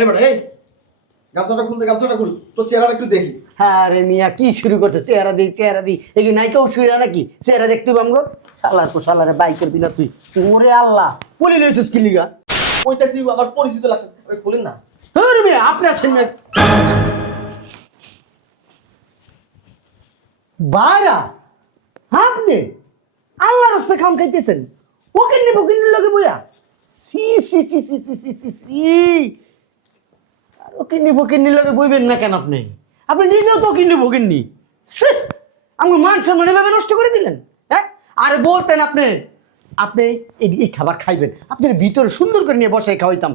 এই এই গামছাটা খুলতে গামছাটা খুল তোর চেহারাটা একটু দেখি। হ্যাঁ রে মিয়া কি শুরু করছে? চেহারা দিই চেহারা দিই এগুলো নাই শুয়ে নাকি? চেহারা দেখতে পামগো সালার তো সালারে বাইক করবি না তুই। ওরে আল্লাহ বলি লইছিস কি লিগা? কইতাছি আমার পরিচিত লাগছে আরে খুলেন না। তোর মেয়ে আপনি আছেন না বাইরা আপনি আল্লাহ রাস্তা খাম খাইতেছেন। ওকে নি বকিনি লগে বইয়া। সি সি সি সি সি সি সি। সি আর ওকে নি লগে বইবেন না কেন আপনি? আপনি নিজেও তো কিনি বকিনি আমি মান সম্মান এভাবে নষ্ট করে দিলেন হ্যাঁ? আরে বলতেন আপনি আপনি এই এই খাবার খাইবেন। আপনার ভিতরে সুন্দর করে নিয়ে বসে খাওয়াইতাম।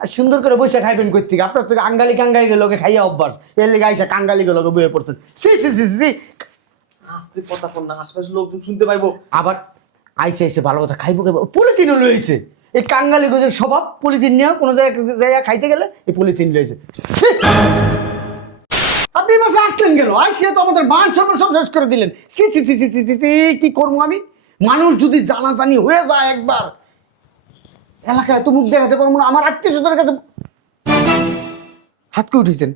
আর সুন্দর করে বসে খাইবেন কই থেকে আপনার তো আঙ্গালি কাঙ্গালি লোকে খাইয়া অভ্যাস। এর লেগে আইসা কাঙ্গালি লোকে বয়ে পড়ছেন। সি সি সি সি আস্তে কথা না আশেপাশে লোকজন শুনতে পাইবো। আবার আইসে এসে ভালো কথা খাইবো খাইবো পলিথিনও লইছে। এই কাঙ্গালি গোজের স্বভাব পলিথিন নিয়ে কোনো জায়গায় খাইতে গেলে এই পলিথিন লইছে ছি! আপনি বসে আসলেন কেন? আইসে তো আমাদের মান সর্ব সব শেষ করে দিলেন। সি সি সি সি সি সি সি কি করব আমি? মানুষ যদি জানাজানি হয়ে যায় একবার এলাকায় তো মুখ দেখাতে পারব না আমার আত্মীয় স্বজনের কাছে হাত হাতকে উঠেছেন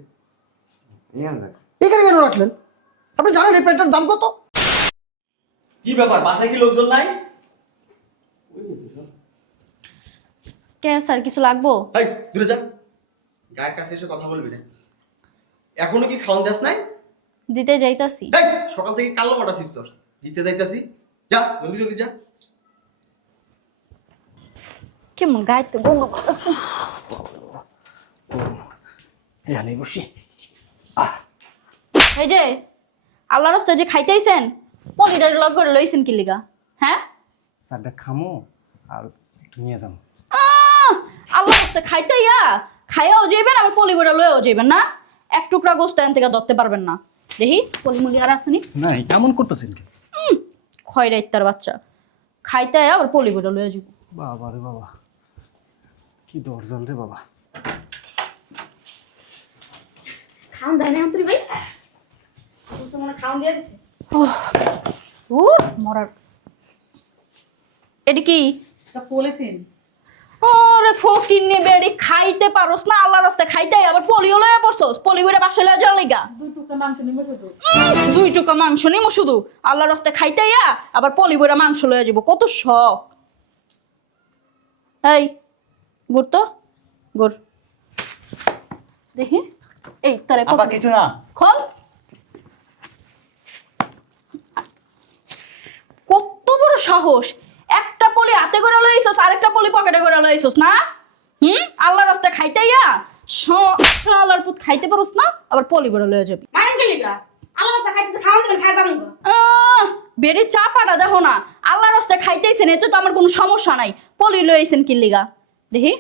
এখানে কেন রাখলেন? আপনি জানেন এই প্যান্টটার দাম কত? কি ব্যাপার বাসায় কি লোকজন নাই? কে স্যার কিছু লাগবো? এই দূরে যা। গায়ের কাছে এসে কথা বলবি না। এখনও কি খাওয়ান দাস নাই? দিতে যাইতাছি। এই সকাল থেকে কালো মাটা ছিস দিতে যাইতাছি। যা জলদি জলদি যা। কেমন গাইতে গন্ধ করতেছে এখানে বসি। এই যে আল্লাহ রাস্তায় যে খাইতেইছেন পনিরের লগ করে লইছেন কি লিগা? হ্যাঁ? স্যারটা খামো আর একটু নিয়ে যাব! আল্লাহ রাস্তায় খাইতেইয়া খাইয়াও যাইবেন আবার পলি করে লয়েও যাইবেন না? এক টুকরা গোস্ত এন থেকে ধরতে পারবেন না। দেখি পলিমুলি আর আসেনি না? কেমন করতেছেন কি? খয় রাইতার বাচ্চা। খাইতে আবার পলি করে লয়ে যাব বাবা রে বাবা কি দরজাল রে বাবা। খাওন দেয় না আন্তরি ভাই? মনে খাওন দিয়ে দিছে। ও মরার। এটি কি? পলিথিন। ওরে ফকির নি বেড়ি খাইতে পারোস না আল্লাহ রাস্তায় খাইতে আবার পলিও লয়ে পড়ছস। পলি বইরা বাসায় লয়ে যাওয়ার লিগা। দুই টুকরা মাংস নিবো শুধু। দুই টুকা মাংস নিমো শুধু। আল্লাহ রাস্তায় খাইতে ইয়া আবার পলি বইরা মাংস লয়ে যাব। কত শখ। এই গুড় তো গুড়। দেখি। এই তোরে আপা কিছু না। খোল। কত বড় সাহস। পলি হাতে করে লইছস আরেকটা পলি পকেটে করে লইছস না? হুম? আল্লাহর রাস্তায় খাইতে ইয়া শালার পুত খাইতে পারোস না আবার পলি করে লয়ে যাবি। মানে কি লিগা আল্লাহ রাস্তা খাইতেছে খাওয়ান খাই যাব বেড়ে চাপাটা দেখো না আল্লাহর রাস্তায় খাইতেইছেন এতে তো আমার কোনো সমস্যা নাই। পলি লইছেন কি লিগা? দেখি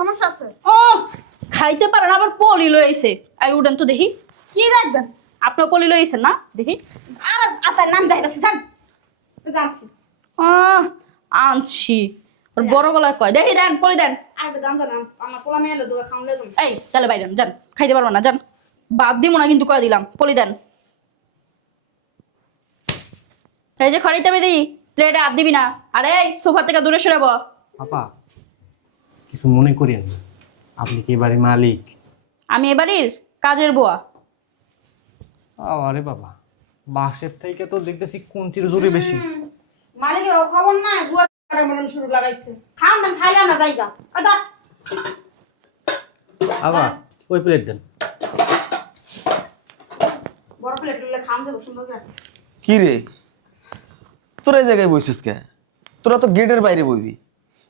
সমস্যা আছে। ও খাইতে পারেন আবার পলি লইছে আই উডেন তো দেখি। কি দেখবেন? আপনার পলি লইছেন না? দেখি। আর আতার নাম দেখাইতেছে জান জানছি আহ, আনছি। ওর বড় গলায় কয় দেখি দেন পলি দেন। এই তাহলে বাইরেন যান খাইতে পারব না যান। বাদ দিব না কিন্তু কয়ে দিলাম পলি দেন। এই যে খড়িতে বেদি প্লেটে হাত দিবি না। আরে সোফা থেকে দূরে সরে বো। আপা কিছু মনে করিয়েন না। আপনি কি বাড়ির মালিক? আমি এবারের কাজের বুয়া। আরে বাবা বাসের থেকে তো দেখতেছি কোনটির জোরে বেশি। মালিকের খবর না গুয়া শুরু লাগাইছে। খাওয়ান দেন খাইলে যাইবা আদা আবার ওই প্লেট দেন। বড় প্লেট লইলে খাওয়ান যাব সুন্দর করে। কি রে? তোরা এই জায়গায় বসছিস কে? তোরা তো গেটের বাইরে বইবি।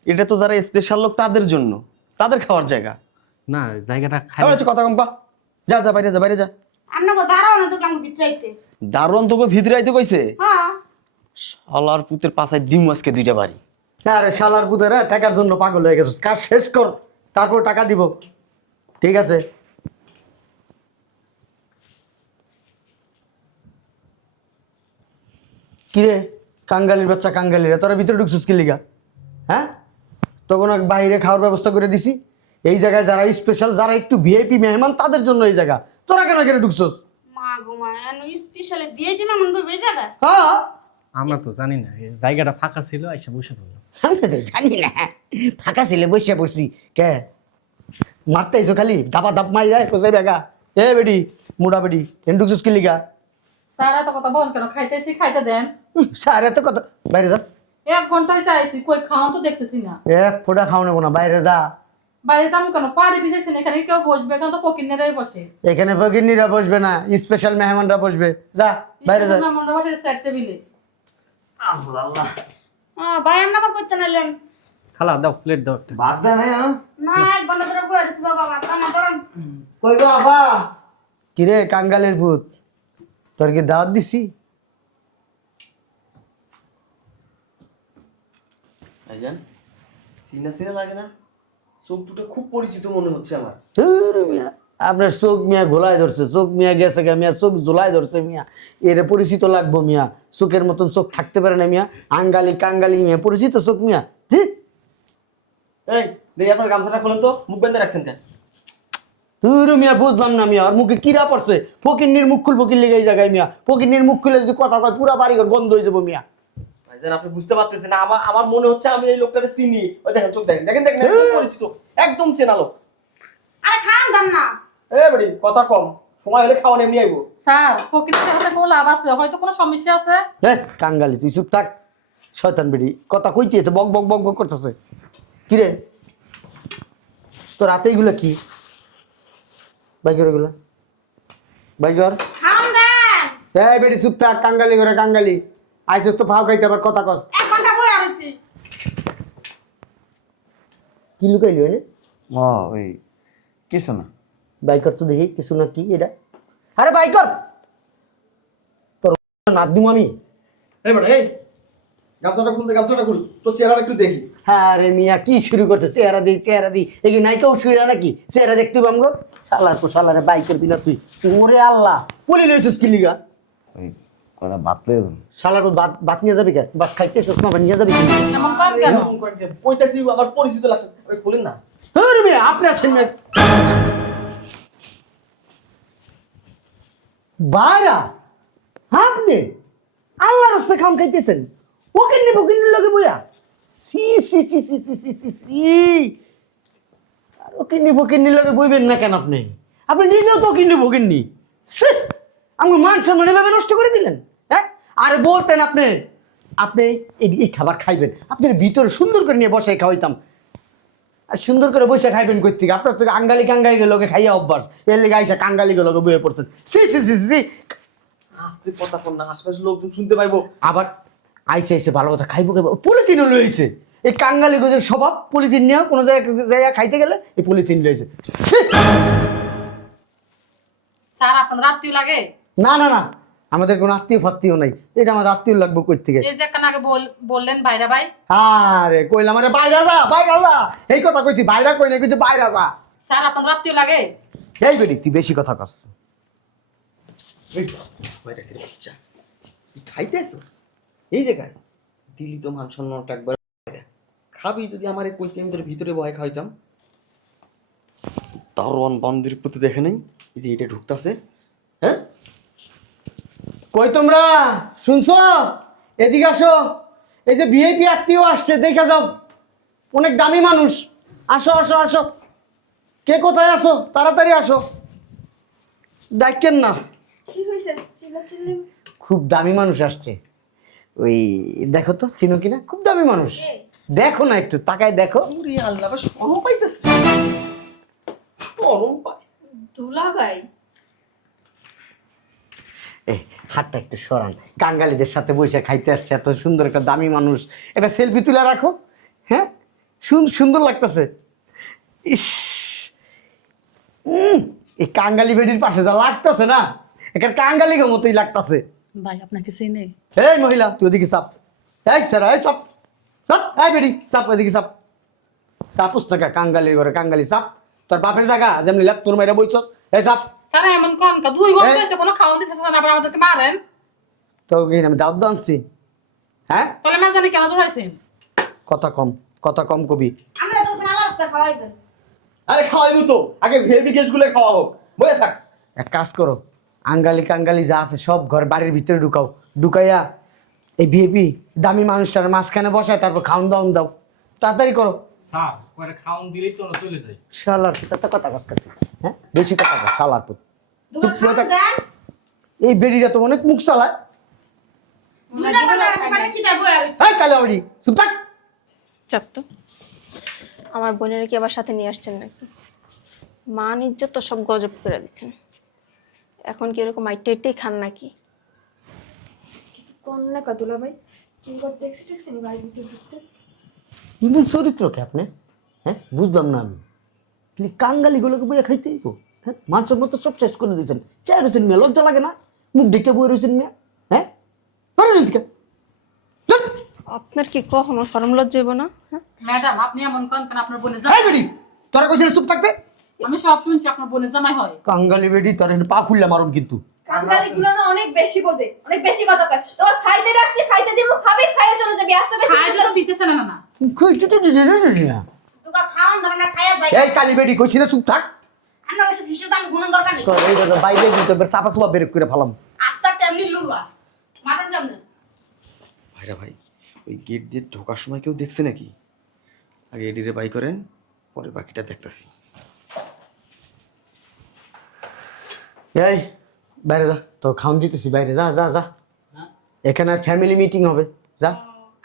এটা তো যারা স্পেশাল লোক তাদের জন্য। তাদের খাওয়ার জায়গা। না জায়গাটা কথা কম পা যা যা বাইরে যা বাইরে যা। আপনাকে দাঁড়াও না ঢুকলাম ভিতরাইতে। দারোয়ান তোকে ভিতরে আইতে কইছে? হ্যাঁ। শালার পুতের পাশায় ডিম আজকে দুইটা বাড়ি। আরে শালার পুতেরা টাকার জন্য পাগল হয়ে গেছিস। কাজ শেষ কর তারপর টাকা দিব। ঠিক আছে? কিরে কাঙ্গালির বাচ্চা কাঙ্গালিরা তোরা ভিতরে ঢুকছিস কি লিগা? হ্যাঁ? তখন বাইরে খাওয়ার ব্যবস্থা করে দিছি। এই জায়গায় যারা স্পেশাল যারা একটু ভিআইপি মেহমান তাদের জন্য এই জায়গা। তোরা কেন কেন ঢুকছস? মা গো মা এন স্পেশালি বিয়ে দিনা মন জায়গা হ্যাঁ? আমরা তো জানি না জায়গাটা ফাঁকা ছিল আইসা বসে পড়লাম। আমি তো জানি না ফাঁকা ছিলে বসে পড়ছি। কে? মারতে আইসো খালি? ধাপা ধাপ মাইরা কোথায় বেগা এ বেডি মুড়া বেডি এন্ডুকসুস কি লিগা স্যার এত কথা বল কেন? খাইতেছি খাইতে দেন। স্যার এত কথা বাইরে যা। এক ঘণ্টা হয়েছে আইসি কই খাওয়ান তো দেখতেছি না। এক ফোঁটা খাও নেব না বাইরে যা। বাইরে যাব কেন? পাড়ে বিজেছি না এখানে কেউ বসবে এখানে তো পকির নেদাই বসে। এখানে ফকিরনিরা বসবে না স্পেশাল মেহমানরা বসবে। যা বাইরে যা। মনে বসে স্যার টেবিলে ভাই আমরা আবার করতে নাইলেন? খালা দাও প্লেট দাও একটা। বাদ দেয় না না এক ঘণ্টা ধরে বয়ে রয়েছি বাবা ভাত রান্না করেন কই গো আফা? কিরে কাঙ্গালের ভূত? তোর কি দাওয়াত দিছি? ভাইজান সিনা সিনা লাগে না? চোখ দুটো খুব পরিচিত মনে হচ্ছে আমার। আপনার চোখ মিয়া ঘোলায় ধরছে চোখ মিয়া গেছে গা মিয়া চোখ জোলায় ধরছে মিয়া। এর পরিচিত লাগবো মিয়া চোখের মতন চোখ থাকতে পারে না মিয়া। আঙ্গালি কাঙ্গালি মিয়া পরিচিত চোখ মিয়া। জি এই দেখি আপনার গামছাটা খোলেন তো মুখ বেঁধে রাখছেন কেন? ধুর মিয়া বুঝলাম না মিয়া আর মুখে কিরা পড়ছে? ফকিন্নির মুখ খুলবো কি লেগে জায়গায় মিয়া। ফকিন্নির মুখ খুলে যদি কথা কয় পুরা বাড়িঘর বন্ধ হয়ে যাব মিয়া। ভাইজান আপনি বুঝতে পারতেছেন না আমার আমার মনে হচ্ছে আমি এই লোকটারে চিনি। ওই দেখেন চোখ দেখেন দেখেন দেখেন একদম পরিচিত একদম চেনা লোক। আরে খান দান না। এ বাড়ি কথা কম। সময় হলে খাওয়ান এমনি আইবো। স্যার পকির সাথে কোনো লাভ আছে? হয়তো কোনো সমস্যা আছে? হ্যাঁ কাঙ্গালি তুই চুপ থাক। শয়তান বেড়ি কথা কইতেছে বক বক বক বক করতেছে। কিরে তোর রাতে এগুলো কি? বাইকের এগুলো? বাইকর? দেন। বেটি চুপ থাক কাঙ্গালি করে কাঙ্গালি। আইসস তো ফাও খাইতে আবার কথা কস। এক ঘণ্টা বয়ে রয়েছি কি লুকাইলি এনে ও ওই কিছু না। বাইকর তো দেখি কিছু না কি এটা? আরে বাইকর! তোর নাক দিমু আমি। এই বাড়ি এই! গামছাটা খুলতে গামছাটা খুল। তো চেহারাটা একটু দেখি। আরে মিয়া কি শুরু করছে? চেহারা দিই চেহারা দিই এগি নাই কেউ শুয়ে নাকি? চেহারা দেখতে সালার পর সালারে বাইকের দিলা তুই। ওরে আল্লাহ বলি লইছিস কি লিগা? ওই কটা বাতলে শালার বাত বাত নিয়ে যাবি কে? বাত খাইতেছিস না নিয়ে যাবি এমন কম কেন? কইতাছি আবার পরিচিত লাগছে ওই খুলেন না। মিয়া আপনি আছেন না। বাইরা আপনি আল্লাহ রাস্তা খাম খাইতেছেন। সি সি সি সি সি সি সি সি। আর বইবেন না কেন আপনি? আপনি নিজেও তো কিনে ভোগেননি আমাকে মান সম্মান এভাবে নষ্ট করে দিলেন হ্যাঁ? আরে বলতেন আপনি আপনি এই- খাবার খাইবেন। আপনার ভিতরে সুন্দর করে নিয়ে বসে খাওয়াইতাম। আর সুন্দর করে বসে খাইবেন কই থেকে আপনার তো আঙ্গালি কাঙ্গালি লোকে খাইয়া অভ্যাস। এর লেগে আইসা কাঙ্গালি লোকে বয়ে পড়ছেন। সি সি সি সি আস্তে কথা না আশপাশের লোকজন শুনতে পাইবো। আবার আইসে এসে ভালো কথা খাইবো খাইবো পলিথিনও লইছে। এই কাঙ্গালি গোজের স্বভাব পলিথিন নিয়ে কোনো জায়গায় জায়গায় খাইতে গেলে এই পলিথিন লইছে! স্যার আপনার রাত্রি লাগে? না না না। আমাদের কোনো আত্মীয় ফাত্মীয় নাই। এটা আমার আত্মীয় লাগবে কই থেকে? এই যে একখান আগে বল- বললেন ভাইরা ভাই। আরে কইলাম আরে বাইরা যা বাইরা যা। এই কথা কইছি বাইরা কই না কইছি বাইরা যা। স্যার আপনার রাত্রি লাগে? এই বেটি তুই বেশি কথা কস। খাইতে আসোস? এই জায়গায় দিলি তো মান সম্মানটা একবার। বাইরে। খাবি যদি আমার এই কইতে আমি তোর ভিতরে বয় খাইতাম দারোয়ান বান্দির প্রতি দেখে নেই এই যে এটা ঢুকতাছে। কই তোমরা? শুনছো? এদিকে আসো। এই যে ভিআইপি আত্মীয় আসছে দেখে যাও। অনেক দামি মানুষ। আসো আসো আসো। কে কোথায় আসো তাড়াতাড়ি আসো। ডাকেন না। খুব দামি মানুষ আসছে। ওই দেখো তো চিনো কিনা? খুব দামি মানুষ। দেখো না একটু তাকায় দেখো। আল্লাহ সরম পাইতেছে। সরম পাই দুলা ভাই হাতটা একটু সরান। কাঙ্গালিদের সাথে বসে খাইতে আসছে এত সুন্দর একটা দামি মানুষ। একটা সেলফি তুলে রাখো হ্যাঁ? সুন- সুন্দর লাগতেছে। ইস! উম, এই কাঙ্গালি বেডির পাশে যা লাগতেছে না একটা কাঙ্গালিকে মতোই লাগতেছে। ভাই আপনাকে চিনে এই মহিলা তুই ওদিকে চাপ। এই স্যার এই চাপ। চাপ এই বেডি চাপ ওদিকে চাপ। চাপুস না কা কাঙ্গালি ঘরে কাঙ্গালি চাপ। তোর বাপের জায়গা যেমনি লাগ তোর মেয়েরা বইছ এই চাপ। স্যার এমন কম কা দুই ঘণ্টা কোনো খাওয়ান না আবার আমাদেরকে মারেন। তো কি আমি হ্যাঁ? তাহলে না জানি কেন জড়াইছেন? কথা কম কথা কম কবি। আমরা তো আল্লাহ রাস্তা খাওয়াইবেন। আরে খাওয়াইবো তো আগে ভেবি গুলো খাওয়া হোক। বয়ে থাক। এক কাজ করো আঙ্গালি কাঙ্গালি যা আছে সব ঘর বাড়ির ভিতরে ঢুকাও। ঢুকাইয়া এই ভিএপি দামি মানুষটার মাঝখানে বসায় তারপর খাওন দাওন দাও। তাড়াতাড়ি করো। স্যার কয়টা খাওন দিলেই তো চলে যায়। শালার পুত এত কথা কস কাকে। হ্যাঁ? বেশি কথা কস শালার পুত। চুপ করে থাক। এই বেডিটা তো অনেক মুখ চালায়। মানে কি দেবো আর এই কালে বাড়ি চুপ থাক। চাপ তো। আমার বোনের কি আবার সাথে নিয়ে আসছেন নাকি? মান ইজ্জত তো সব গজব করে দিচ্ছেন। এখন কি এরকম আইটে আইটেই খান নাকি? কোন না কাদুলা ভাই কি করতে দেখছি দেখছি নি ভাই ভিতরে ঢুকতে? ইমন চরিত্র কে আপনি? হ্যাঁ বুঝলাম না আমি। খালি কাঙ্গালিগুলোকে বইয়া খাইতে হইব হ্যাঁ মাংসের মতো সব শেষ করে দিয়েছেন। চাই রয়েছেন মেয়ে লজ্জা লাগে না? মুখ ডেকে বই রয়েছেন মেয়ে হ্যাঁ? পারেন এদিকে। আপনার কি কখনো সরম লজ্জা হইব না? হ্যাঁ? ম্যাডাম আপনি এমন করেন কেন? আপনার বোনের এই জামাই বেডি তোরা কইছিস চুপ থাকতে? আমি সব শুনছি আপনার বোনের জামাই হয়। কাঙ্গালি বেডি তোর পা খুললাম আরম কিন্তু। কাঙ্গালি গুলো না অনেক বেশি বোঝে অনেক বেশি কথা কয়। তোর খাইতে রাখছি খাইতে দিব খাবি খাইয়ে চলে যাবি এত বেশি খাইতে তো দিতেছে না না তো দিতে না তোরা খাওন ধরে না খাইয়া যায় এই কালি বেডি কইছি না চুপ থাক। আমরা দাম গুণন দরকার নেই। তোর এই দাদা বাইরে কিন্তু চাপা চুপা বের করে ফেলাম। লুলবা মাটন কেমনে ভাইরা ভাই ওই গেট দিয়ে ঢোকার সময় কেউ দেখছে নাকি? আগে এডিরে বাই করেন পরে বাকিটা দেখতাছি। এই বাইরে যা তো খাওন দিতেছি বাইরে যা যা যা। এখানে ফ্যামিলি মিটিং হবে যা।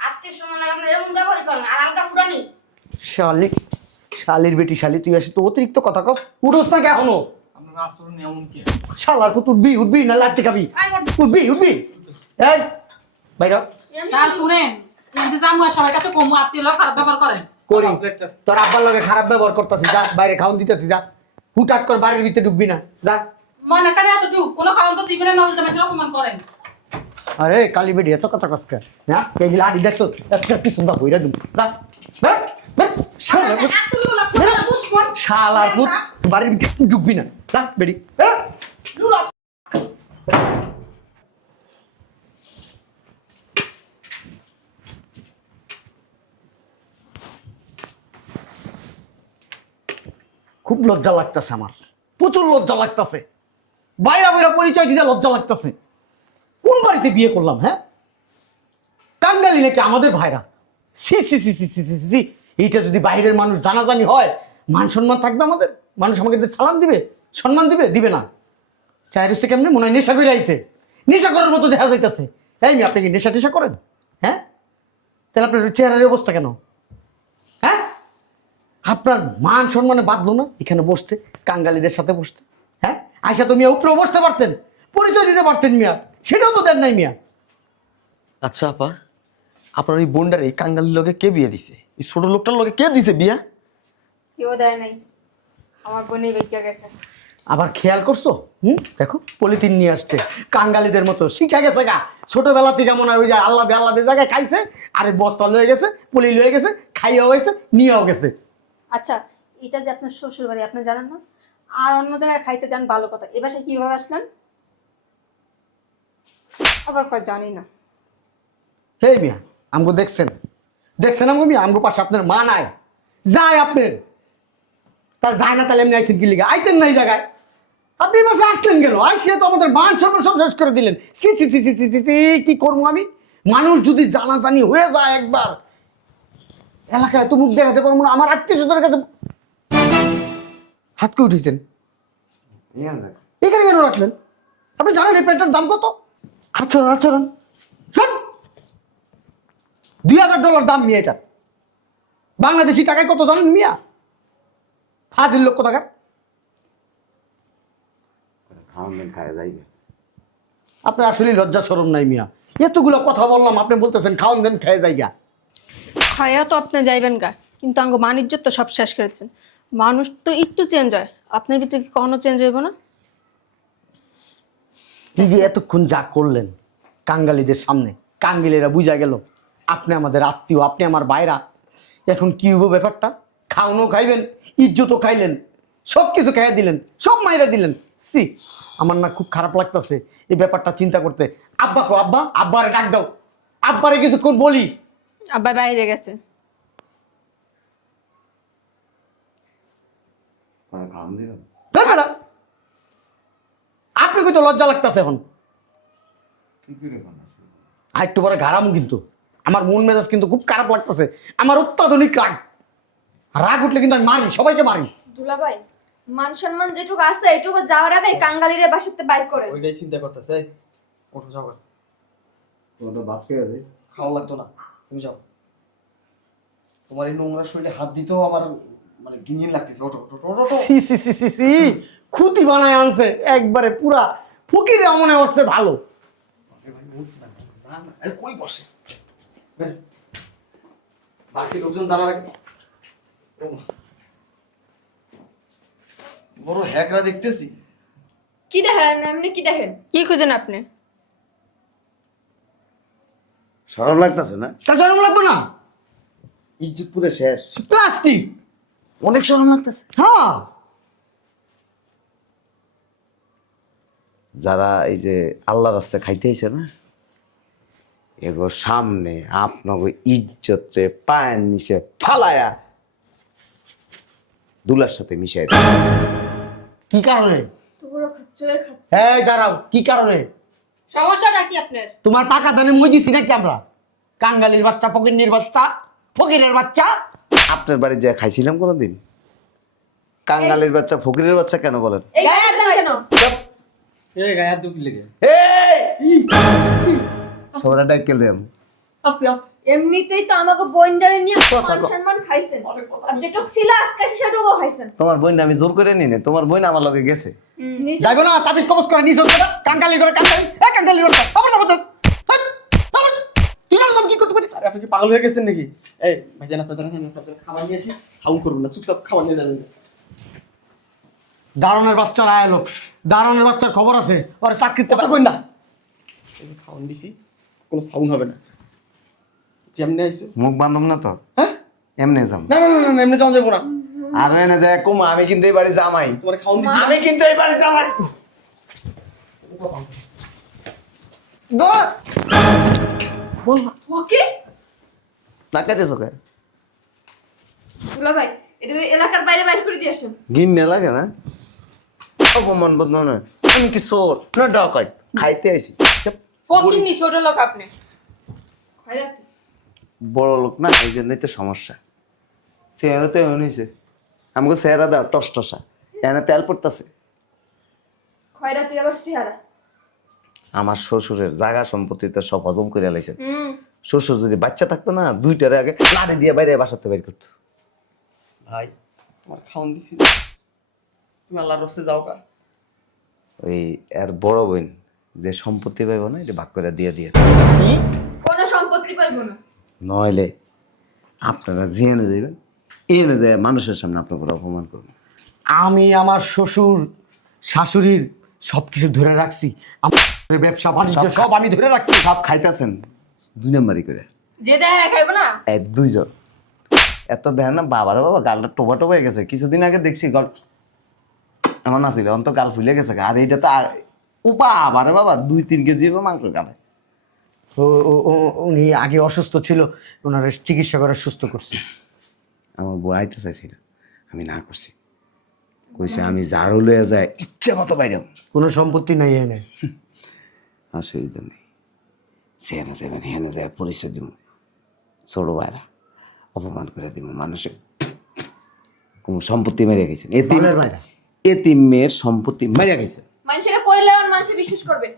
আত্মীয় সময় লাগে আপনার এরকম ব্যবহার করেন আর আলগা ফুরানি শালি শালির বেটি শালি তুই আসি তো অতিরিক্ত কথা কস উঠোস না এখনও? শালার পুত উঠবি উঠবি না লাঠি খাবি। উঠবি উঠবি। এই বাইরে। স্যার শুনেন কিন্তু জামু আর কাছে কমু আত্মীয় লোক খারাপ ব্যবহার করেন। করি। তোর আব্বার লগে খারাপ ব্যবহার করতেছি যা বাইরে খাওন দিতেছি যা। হুটাট কর বাড়ির ভিতরে ঢুকবি না যা। মনে কোনো তো দিবেন না উল্টা মেশে অপমান করেন আরে কালি বেটি এত কথা কসকা হ্যাঁ এই লাঠি দেখছ একটা কি সুন্দর বইরা ঢুক যা বের, বের, শালার পুত। এত লুলা পুরা দুশ্মন শালার পুত বাড়ির ভিতরে ঢুকবি না। যা বেটি খুব লজ্জা লাগতেছে আমার। প্রচুর লজ্জা লাগতেছে। বাইরা বাইরা পরিচয় দিতে লজ্জা লাগতেছে। কোন বাড়িতে বিয়ে করলাম হ্যাঁ? কাঙ্গালি নাকি আমাদের ভাইরা? সি সি সি সি সি সি সি এইটা যদি বাইরের মানুষ জানাজানি হয়, মান সম্মান থাকবে আমাদের? মানুষ আমাকে সালাম দিবে, সম্মান দিবে? দিবে না। চাইরুসে কেমনি? মনে হয় নেশা করে আইছে। নেশা করার মতো দেখা যাইতেছে। এই আপনি কি নেশা টেশা করেন? হ্যাঁ? তাহলে আপনার চেহারার অবস্থা কেন? হ্যাঁ? আপনার মান সম্মানে বাঁধলো না? এখানে বসতে, কাঙ্গালিদের সাথে বসতে। আইসা তো মিয়া উপরে বসতে পারতেন পরিচয় দিতে পারতেন মিয়া সেটাও তো দেন নাই মিয়া। আচ্ছা আপা আপনার ওই বোনটার এই কাঙ্গালির লগে কে বিয়ে দিছে? এই ছোট লোকটার লগে কে দিছে বিয়া? কেউ দেয় নাই আমার বোনই বেঁকে গেছে। আবার খেয়াল করছ? হুম? দেখো পলিথিন নিয়ে আসছে কাঙ্গালিদের মতো শিখা গেছে গা। ছোটবেলা থেকে মনে হয় ওই যে আল্লাহ আল্লাহ জায়গায় খাইছে আরে বস্তা লয়ে গেছে পলি লয়ে গেছে খাইয়াও গেছে নিয়েও গেছে। আচ্ছা এটা যে আপনার শ্বশুর বাড়ি আপনি জানেন না? আর অন্য জায়গায় খাইতে যান, ভালো কথা। এ বাসায় কীভাবে আসলেন? আবার কয়, জানি না। হে মিয়া, আমগো দেখছেন? দেখছেন আমগো মিয়া? আমগো পাশে আপনার মা নাই। যায় আপনার। তার যায় না, তাহলে এমনি আইসেন কি লিগে? আইতেন না এই জায়গায়। আপনি মাসে আসলেন কেন? আসলে তো আমাদের মান সর্ব সব শেষ করে দিলেন। সি সি সি সি সি সি কি করব আমি? মানুষ যদি জানাজানি হয়ে যায় একবার, এলাকায় তো মুখ দেখাতে পারব না। আমার আত্মীয় স্বজনের কাছে হাত কে উঠেছেন এখানে কেন রাখলেন? আপনি জানেন এই প্যান্টটার দাম কত? আচরণ আচরণ সব দুই হাজার ডলার দাম মিয়া এটা। বাংলাদেশি টাকায় কত জানেন মিয়া? হাজির লক্ষ টাকা আপনার আসলে লজ্জা সরম নাই মিয়া। এতগুলো কথা বললাম আপনি বলতেছেন খাওয়ান দেন খেয়ে যাই গা। খায়া তো আপনি যাইবেন গা কিন্তু আঙ্গ বাণিজ্য তো সব শেষ করেছেন। মানুষ তো একটু চেঞ্জ হয়। আপনার ভিতরে কি কখনো চেঞ্জ হইব না? এই যে এতক্ষণ যা করলেন কাঙ্গালিদের সামনে কাঙ্গিলেরা বুঝা গেল আপনি আমাদের আত্মীয় আপনি আমার বাইরা এখন কি হব ব্যাপারটা? খাওয়ানো খাইবেন ইজ্জতও খাইলেন সব কিছু খাইয়া দিলেন সব মাইরা দিলেন। সি আমার না খুব খারাপ লাগতেছে এই ব্যাপারটা চিন্তা করতে। আব্বা কো আব্বা আব্বারে ডাক দাও। আব্বারে কিছুক্ষণ বলি। আব্বা বাইরে গেছে। বেটা। আপনি কিন্তু লজ্জা লাগতেছে এখন। আর একটু পরে ঘাড়াম কিন্তু। আমার মন মেজাজ কিন্তু খুব খারাপ লাগতেছে। আমার অত্যাধুনিক রাগ। রাগ উঠলে কিন্তু আমি মারি সবাইকে মারি। দুলাভাই মান সম্মান যেটুকু আছে এটুকু যাওয়ার আগে কাঙ্গালিরে বাসাতে বাইর করে। ওইটাই চিন্তা করতেছে এই, ওঠো যাও তোমাদের বাপ কে আছে খাওয়া লাগতো না তুমি যাও। তোমার এই নোংরা শরীরে হাত দিতেও আমার মানে গিনগিন লাগতেছে ওঠো ওঠো ওঠো, ওঠো। সি সি সি সি সি। খুঁতি বানায় আনছে একবারে পুরা। ফকিরে মনে হচ্ছে ভালো। আরে ভাই, উঠ না, যা না। আরে কই বসে? বাকি লোকজন জানার আগে বড় হ্যাকরা দেখতেছি। কি দেখেন? এমনি কি দেখেন? কি খুঁজেন আপনি? সরম লাগতেছে না? তা সরম লাগবে না। ইজ্জত পুরো শেষ। প্লাস্টিক। অনেক সরম লাগতেছে। হ্যাঁ। যারা এই যে আল্লাহ রাস্তায় খাইতে আইছে না এগো সামনে আপনাকে ইজ্জতে পায়ের নিচে ফালায়া দুলার সাথে মিশাই দেয় কি কারণে? তোমরা খাচ্চয়ের দাঁড়াও কি কারণে? সমস্যাটা কি আপনার? তোমার পাকা ধানে মই দিছি নাকি আমরা? কাঙ্গালির বাচ্চা ফকিরের বাচ্চা ফকিরের বাচ্চা। আপনার বাড়ি যা খাইছিলাম কোনোদিন? কাঙ্গালের বাচ্চা ফকিরের বাচ্চা কেন বলেন? এমনিতেই তো আমাকে বইন্ডারে নিয়ে কথা কও। সম্মান খাইছেন। আর যেটুক ছিল আজকে সেটুকু খাইছেন। তোমার বোন আমি জোর করে নিনে তোমার বোন আমার লগে গেছে। নিজে যাইবো না তাবিজ কবজ করে নিছ কাঙ্গালি করে। কাঙ্গালি। এ কাঙ্গালি করে আবার আবার হাট আবার তুই জানো কি করতে পারি আরে আপনি কি পাগল হয়ে গেছেন নাকি? এই ভাইজান আপনাদের আমি আপনাদের খাবার নিয়ে আসি। সাউন্ড করুন না চুপচাপ খাবার নিয়ে যাবেন। দারণের বাচ্চা আয়ালো দারণের বাচ্চার খবর আছে। ওর চাকরিতে কথা কই না। খাওয়ান দিছি কোনো সাউন্ড হবে না। যেমনি আইছো। মুখ বান্ধব না তো হ্যাঁ? এমনি যাম। না না না, না না এমনি যাওয়া যাব না। আর এনে যায় কুমা আমি কিন্তু এই বাড়ি জামাই। তোমার খাওয়ান দিছি আমি কিন্তু এই বাড়ি জামাই। ওকে তাকাইতেছো কে? দুলাভাই এটা এলাকার বাইরে বাইর করে দিয়ে আসেন। ঘিন্নে লাগে না? অপমান বোধ নয় আমি কি চোর? না ডাকাই খাইতে আইছি। ফকিন্নি ছোট লোক আপনি। খয়রাতি বড় লোক না এই জন্যই তো সমস্যা। চেহারা তো এমন হয়েছে আমাকে চেহারা দাও টস টসা এনে তেল পড়তেছে। খয়রাতি আবার চেহারা। আমার শ্বশুরের জায়গা সম্পত্তি তো সব হজম করে লাইছেন। শ্বশুর যদি বাচ্চা থাকতো না দুইটারে আগে লাড়ি দিয়ে বাইরে বাসাতে বের করতো। ভাই তোমার খাওয়ান দিছি তুমি আল্লাহর রস্তে যাও কা ওই এর বড় বোন যে সম্পত্তি পাইব না এটা ভাগ করে দিয়ে দিয়ে। কোনো সম্পত্তি পাইবো না। নইলে আপনারা জেনে দেবেন এনে দেয় মানুষের সামনে আপনাকে অপমান করবেন আমি আমার শ্বশুর শাশুড়ির সব কিছু ধরে রাখছি। আমার ব্যবসা বাণিজ্য সব- সব আমি ধরে রাখছি। সব খাইতেছেন। দুই নাম্বারই করে। যে দেখা খাইব না? এই দুইজন। এত দেখেন না বাবারে বাবা গালটা টোবা টোবা হয়ে গেছে। কিছুদিন আগে দেখছি গল এমন আছিল অন্ত গাল ফুলে গেছে আর এইটা তো আর- ও বাবারে বাবা দুই তিন কেজি মাংস গালে ও- ও- ও- উনি আগে অসুস্থ ছিল ওনার চিকিৎসা করে সুস্থ করছে। আমার বউ আইতে চাইছিল আমি না করছি। কইছে আমি ঝাড়ু লয়ে যায় ইচ্ছা মতো বাইরাম কোনো সম্পত্তি নাই এনে। অসুবিধা নেই সেখানে যাবেন হেনে যায় পরিচয় দিব ছোটো বাইরা অপমান করে দিব মানুষের। কোন সম্পত্তি মেরে গেছেন এতিম মায়েরা। এতিম মেয়ের সম্পত্তি মেরে গেছে। মানুষেরা কইলে আর মানুষ বিশ্বাস করবে।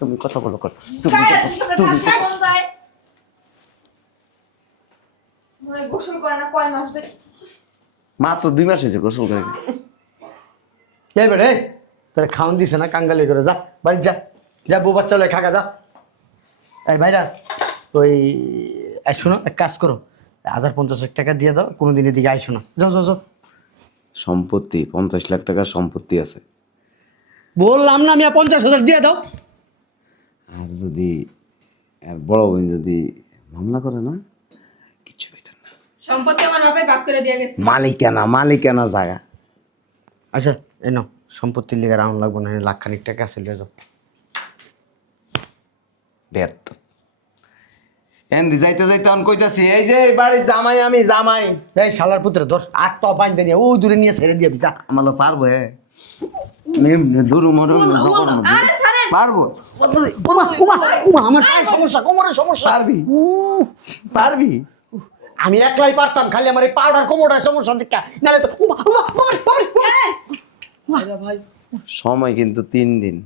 তুমি কথা বলো কথা তুমি গায়ে কথা- হাত তুমি দিলে কথা- যায়? গোসল করে না কয় মাস ধরে? মাত্র দুই মাস হয়েছে গোসল করে। এই বেড়ে তোর খাওয়ান দিছে না কাঙ্গালি করে যা বাড়ি যা। যা বউ বাচ্চা লয় খাগা যা। এই ভাইরা ওই শোনো এক কাজ করো। হাজার পঞ্চাশ এক টাকা দিয়ে দাও কোনো দিন এদিকে আইসো না। যাও যাও যাও। সম্পত্তি পঞ্চাশ লাখ টাকার সম্পত্তি আছে। বললাম না আমি আর পঞ্চাশ হাজার দিয়ে দাও। আর যদি আর বড় বোন যদি মামলা করে না? কিচ্ছু পেতেন না। সম্পত্তি আমার বাপে ভাগ করে দিয়ে গেছে। মালিকানা মালিকানা জায়গা। আচ্ছা এই নাও সম্পত্তির লিগে রাউন্ড লাগবো না লাখ খানিক টাকা আছে লিয়ে যাও। ব্যর্থ এন্দি যাইতে যাইতে অন কইতাছি এই যে এই বাড়ির জামাই আমি জামাই। এই শালার পুত্র ধর আট তো পাইন দিয়ে ওই দূরে নিয়ে ছেড়ে দিয়ে যা। আমার পারব হ্যাঁ দূর মরম আরে পারব। আমার পায়ের সমস্যা কোমরের সমস্যা। পারবি। উফ, পারবি। আমি একলাই পারতাম খালি আমার এই পাউডার কোমোটার সমস্যা দেখা। নাহলে তো বাবারে, বাবারে। ভাই সময় কিন্তু তিন দিন।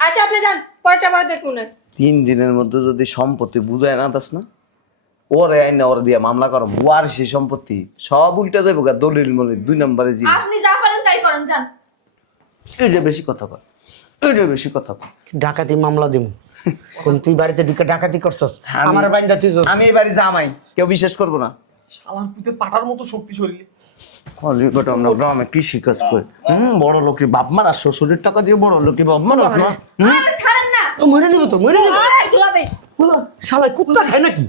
আচ্ছা আপনি যান পরেরটা পরে দেখুন। তিন দিনের মধ্যে যদি সম্পত্তি বুঝায় না দাস না ওরে আইনে ওরে দিয়া মামলা করো বুয়ার সেই সম্পত্তি সব উল্টা যাব গা দলিল মলিল দুই নম্বরে জিনিস। আপনি যা পারেন তাই করেন যান। এটা বেশি কথা কয় যে বেশি কথা কয় ডাকাতি মামলা দিব কোন তুই বাড়িতে ঢুকে ডাকাতি করছস? আমি- আমার বাইন্দা তুই আমি এই বাড়ি জামাই কেউ বিশ্বাস করব না। শালার পুতে পাটার মতো শক্তি শরীরে। কলিকট আমরা গ্রামে কৃষি কাজ করে। হুম বড় লোকের বাপ মারা শ্বশুরের টাকা দিয়ে বড় লোকের বাপ মারা না? ছাড়েন মরে দেবো তো মরে দেবো দুলাবে শালাই কুত্তা খায় নাকি?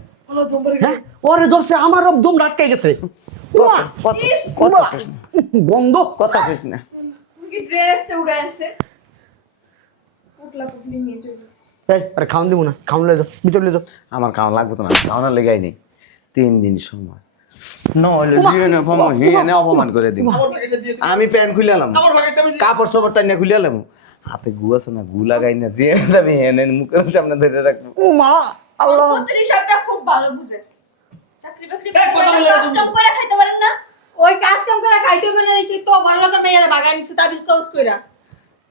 হ্যাঁ? ওরে ধরছে আমার দম রাটকে গেছে। গন্ধ? কথা কইস না। আরে খাওন দিব না খাওন লে যাও ভিতর লে যাও আমার খাওয়া লাগবে তো না খাওয়ানোর লেগাই নেই। তিন দিন সময়। নইলে অপমান করে দিব। আমি প্যান্ট খুলে এলাম কাপড় সাপড় টাইনে খুলে এলাম হাতে গু আছে না গু লাগাই না যে যাবে হেনে মুখের সামনে ধরে রাখব। উমা আল্লাহ। সম্পত্তির হিসাবটা খুব ভালো বুঝে। চাকরি বাকরি করে কাজ কাম করে খাইতে পারেন না? ওই কাজ কাম করে খাইতে পারে না দেখি তো বড় লোকের মেয়েরা বাগান নিচ্ছে তাবিজ কাউস কইরা।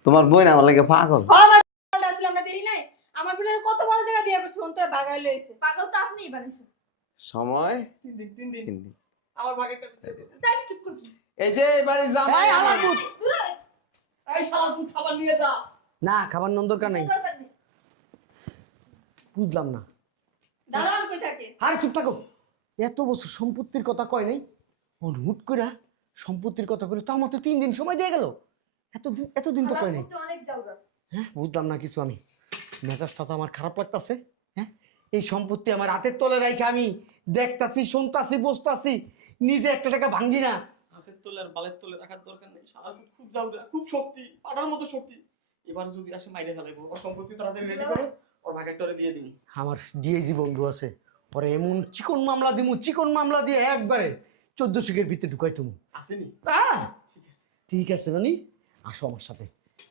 তোমার বই না আমার লাগে পাগল। ও আমার পাল্টা আসলে আমরা দেরি নাই। আমার বোনের কত বড় জায়গা বিয়ে করছে অন্ত বাগাই লইছে পাগল তো আপনিই বানিয়েছেন সময়? তিন দিন তিন দিন। আমার দে। তাই চুপ করুন এই যে এবারে জামাই আমার পুত। এই শালার পুত খাবার নিয়ে যা। না খাবার নন দরকার নাই। দরকার নেই। বুঝলাম না। দারোয়ান কই থাকে? আর চুপ থাকো। এত বছর সম্পত্তির কথা কয় নাই। করে সম্পত্তির কথা কইলো তার মতো তিন দিন সময় দিয়ে গেল। এতদিন এতদিন তো কয় নাই। আমার অনেক যাওরা হ্যাঁ বুঝলাম না কিছু আমি। মেজাজটা তো আমার খারাপ লাগতাছে। হ্যাঁ এই সম্পত্তি আমার হাতের তলে রাইখে আমি দেখতাছি শুনতাছি বসতাছি নিজে একটা টাকা ভাঙ্গি না। হাতের তোলে আর বালের তোলে রাখার দরকার নেই। সারা খুব জাউরা খুব শক্তি পাটার মতো শক্তি। এবার যদি আসে মাইরে ফেলাইবো। ওর সম্পত্তি তাড়াতাড়ি রেডি করো ওর ভাগেরটা দিয়ে দিবি। আমার ডিএজি বন্ধু আছে। পরে এমন চিকন মামলা দিমু চিকন মামলা দিয়ে একবারে চোদ্দ শিখের ভিতরে ঢুকাই তুমি আসেনি? ঠিক আছে। মানে আসো আমার সাথে।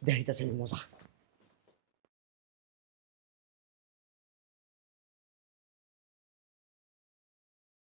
দেখাইতেছে মজা।